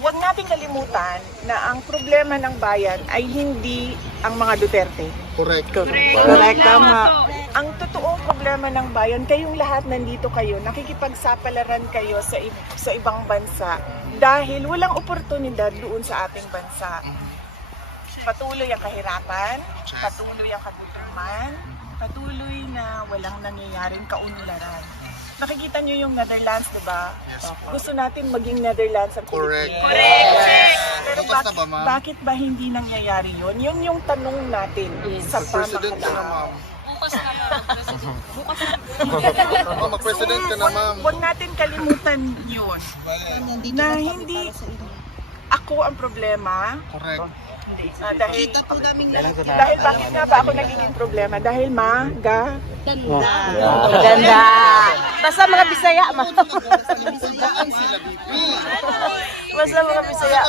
Huwag nating kalimutan na ang problema ng bayan ay hindi ang mga Duterte. Correct. Correct, tama. Ang totoong problema ng bayan, kayong lahat nandito kayo, nakikipagsapalaran kayo sa ibang bansa dahil walang oportunidad doon sa ating bansa. Patuloy ang kahirapan, patuloy ang kagutuman, patuloy na walang nangyayaring kaunlaran. Nakikita nyo yung Netherlands, di ba? Yes, po. Gusto natin maging Netherlands ang Correct. Pilipinas. Correct. Pero Basta ba, ma'am? bakit ba hindi nangyayari yun? Yun yung tanong natin sa Mag-president ka na, ma'am. Bukas na. Oh, mag-president ka na, ma'am. Huwag natin kalimutan yun. Na hindi ako ang problema. Correct. Dahil Kita po namin lahat. dahil bakit nga ba ako nagiging problema? Dahil Ganda. Ganda. Basta mga Bisaya, ma. Saan sila, VP? basta mga Bisaya.